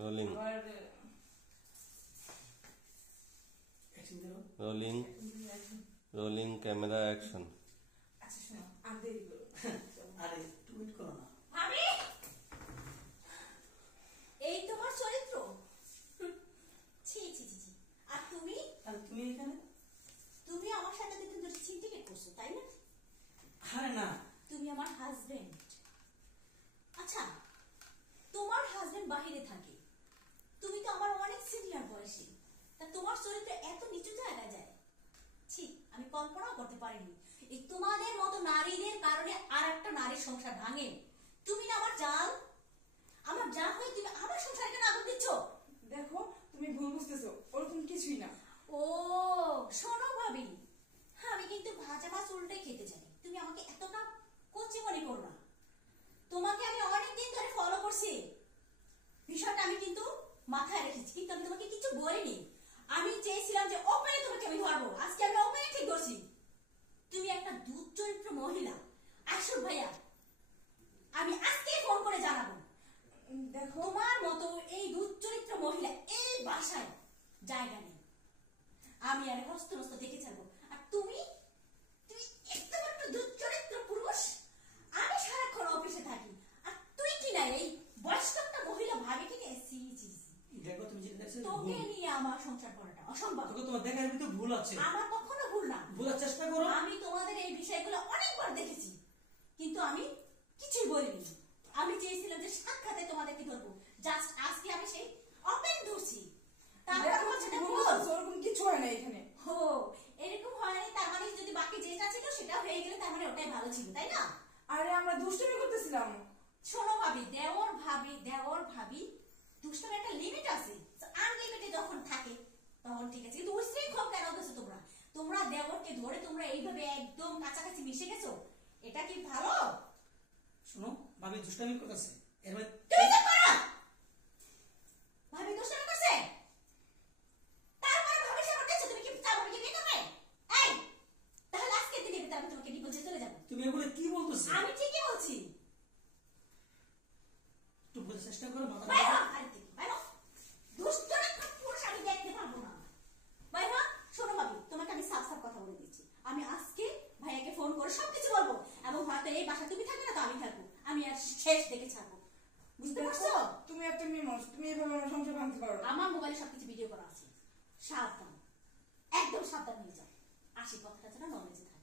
Rolling rolling rolling camera action. আচ্ছা শোনো, আর দেরি করো। আরে তুমি করো না ভাবি, এই তোমার চরিত্র? ছি ছি ছি ছি। আর তুমি? আর তুমি এখানে? তুমি আমার সাথে দিন ধরে সিন্ডিকেট করছো, তাই না? আরে না, তুমি আমার হাজবেন্ড। আচ্ছা, তোমার হাজবেন্ড বাহিরে থাকে, তুমি তো আমার অনেক সিনিয়র বয়সী, তা তোমার চরিত্র এত নিচু জায়গায় যায়? ছি, আমি কল্পনাও করতে পারিনি এই তোমাদের মতো নারীদের কারণে আর একটা নারীর সংসার ভাঙে। তুমি না আমার জান, আমার জান হয়ে তুমি আমার সংসারে কেন আগুন দিচ্ছ? দেখো তুমি ভুল বুঝতেছো, ওরকম কিছুই না। ও শোনো ভাবি, আমি কিন্তু ভাজা মাছ উল্টে খেতে জানি, তুমি আমাকে এতটা কচি মনে করো না। তোমাকে আমি অনেকদিন ধরে ফলো করছি, বিষয়টা আমি কিন্তু মাথায় রেখেছি, কিন্তু আমি তোমাকে কিছু বলিনি। আমি চেয়েছিলাম যে ওপেনে তোমাকে আমি ধরবো, আজকে আমি ওপেনে ঠিক ধরছি। তুমি একটা দুধ চরিত্র মহিলা। আসল ভাইয়া, আমি আজকেই ফোন করে জানাবো। দেখো তোমার মতো এই দুধ চরিত্র মহিলা এই বাসায় জায়গা নেই। আমি আর হস্ত নস্ত দেখে ছাড়বো। আর তুমি তুমি একটু মাত্র দুধ চরিত্র পুরুষ। আমি সারাক্ষণ অফিসে থাকি, আর তুই কি না এই বয়স্ক একটা মহিলা ভাবিকে নিয়ে এসেছি। দেখো তুমি যেটা দেখছো তোকে নিয়ে আমার সংসার করাটা অসম্ভব। তোকে তোমার দেখার ভিতরে ভুল আছে। আমার কখনো ভুল না, বোঝার চেষ্টা করো। আমি তোমাদের এই বিষয়গুলো অনেকবার দেখেছি, কিন্তু আমি কিছুই বলিনি। আমি চেয়েছিলাম যে সাক্ষাতে তোমাদেরকে ধরবো, জাস্ট আজকে আমি সেই ওপেন ধরছি। তারপর বলছে না ভুল। ওরকম কিছু হয় না এখানে। ও এরকম হয়নি, তার মানে যদি বাকি যেটা ছিল সেটা হয়ে গেলে তার মানে ওটাই ভালো ছিল, তাই না? আরে আমরা দুষ্টুমি করতেছিলাম। শোনো ভাবি, দেওর ভাবি দুষ্টার একটা লিমিট আছে। আনলিমিটেড যখন থাকে তখন ঠিক আছে, কিন্তু উশৃঙ্খল কেন হতেছো তোমরা? তোমরা দেওরকে ধরে তোমরা এইভাবে একদম কাছাকাছি মিশে গেছো, এটা কি ভালো? শোনো, ভাবি দুষ্টামি করতেছে, এর মানে তুমি তো করো। ভাবি দুষ্টামি করছে, তারপরে ভাবি সামনে দেখছো তুমি কি চাও কি বিয়ে করবে? এই তাহলে আজকে দিনের ভিতরে আমি তোমাকে ডিভোর্সে চলে যাব। তুমি এগুলো কি বলতেছো? আমি ঠিকই বলছি। একটু বোঝার চেষ্টা করো। মাথা বাইরে আরে দেখি বাইরে দুষ্টরা পুরুষ আমি দেখতে পারবো না। বাইরে শোনো ভাবি, তোমাকে আমি সাফ সাফ কথা বলে দিচ্ছি, আমি আজকে ভাইয়াকে ফোন করে সবকিছু বলবো, এবং হয়তো এই বাসা তুমি থাকবে না তো আমি থাকবো, আমি আর শেষ দেখে ছাড়বো। বুঝতে পারছো? তুমি একটা মেয়ে মানুষ, তুমি এভাবে আমার সংসার ভাঙতে পারো না। আমার মোবাইলে সবকিছু ভিডিও করা আছে, সাবধান, একদম সাবধান হয়ে যাও। আসি কথাটা যেন নলেজে থাকে।